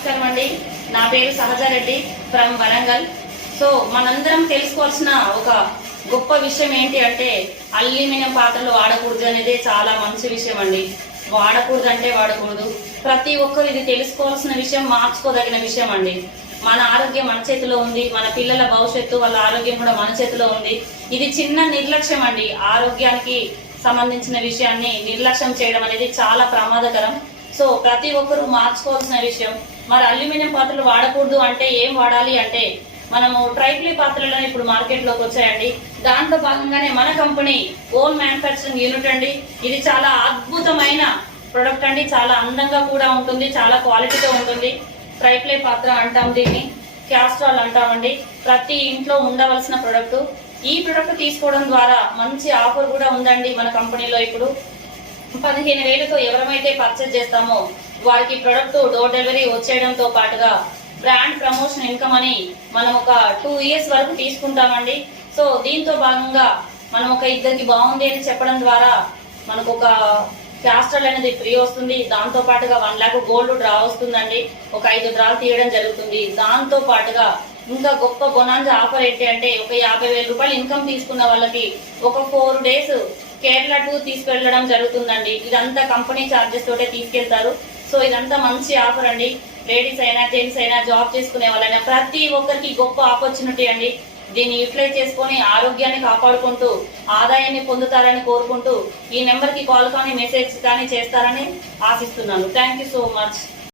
నమస్కారం అండి. నా పేరు సహజారెడ్డి ఫ్రమ్ వరంగల్. సో మనందరం తెలుసుకోవాల్సిన ఒక గొప్ప విషయం ఏంటి అంటే అల్యూమినియం పాత్రలు వాడకూడదు అనేది చాలా మంచి విషయం అండి. వాడకూడదు అంటే వాడకూడదు. ప్రతి ఒక్కరు ఇది తెలుసుకోవాల్సిన విషయం, మార్చుకోదగిన విషయం అండి. మన ఆరోగ్యం మన చేతిలో ఉంది, మన పిల్లల భవిష్యత్తు వాళ్ళ ఆరోగ్యం కూడా మన చేతిలో ఉంది. ఇది చిన్న నిర్లక్ష్యం అండి. ఆరోగ్యానికి సంబంధించిన విషయాన్ని నిర్లక్ష్యం చేయడం అనేది చాలా ప్రమాదకరం. సో ప్రతి ఒక్కరూ మార్చుకోవాల్సిన విషయం. మరి అల్యూమినియం పాత్రలు వాడకూడదు అంటే ఏం వాడాలి అంటే మనము ట్రైప్లీ పాత్రలను ఇప్పుడు మార్కెట్లోకి వచ్చాయండి. దాంట్లో భాగంగానే మన కంపెనీ ఓన్ మ్యానుఫ్యాక్చరింగ్ యూనిట్ అండి. ఇది చాలా అద్భుతమైన ప్రొడక్ట్ అండి. చాలా అందంగా కూడా ఉంటుంది, చాలా క్వాలిటీతో ఉంటుంది. ట్రైప్లీ పాత్ర అంటాం దీన్ని, క్యాస్ట్రాల్ అంటామండి. ప్రతి ఇంట్లో ఉండవలసిన ప్రొడక్ట్. ఈ ప్రొడక్ట్ తీసుకోవడం ద్వారా మంచి ఆఫర్ కూడా ఉందండి మన కంపెనీలో. ఇప్పుడు 15,000తో ఎవరైతే పర్చేజ్ చేస్తామో వారికి ప్రొడక్ట్ డోర్ డెలివరీ వచ్చేయడంతో పాటుగా బ్రాండ్ ప్రమోషన్ ఇన్కమ్ అని మనం ఒక 2 years వరకు తీసుకుంటామండి. సో దీంతో భాగంగా మనం ఒక ఇద్దరికి బాగుంది అని చెప్పడం ద్వారా మనకు ఒక క్యాస్ట్రాల్ అనేది ఫ్రీ వస్తుంది. దాంతో పాటుగా 1 lakh గోల్డ్ డ్రా వస్తుందండి. ఒక 5 డ్రాలు తీయడం జరుగుతుంది. దాంతో పాటుగా ఇంకా గొప్ప బొనాంజా ఆఫర్ ఏంటి అంటే ఒక 50,000 రూపాయలు ఇన్కమ్ తీసుకున్న వాళ్ళకి ఒక 4 days కేరళ టూర్ తీసుకెళ్లడం జరుగుతుందండి. ఇదంతా కంపెనీ ఛార్జెస్ తోటే తీసుకెళ్తారు. సో ఇదంతా మంచి ఆఫర్ అండి. లేడీస్ అయినా జెంట్స్ అయినా జాబ్ చేసుకునే వాళ్ళైనా ప్రతి ఒక్కరికి గొప్ప ఆపర్చునిటీ అండి. దీన్ని యూటిలైజ్ చేసుకొని ఆరోగ్యాన్ని కాపాడుకుంటూ ఆదాయాన్ని పొందుతారని కోరుకుంటూ ఈ నెంబర్కి కాల్ కానీ మెసేజ్ కానీ చేస్తారని ఆశిస్తున్నాను. Thank you so much.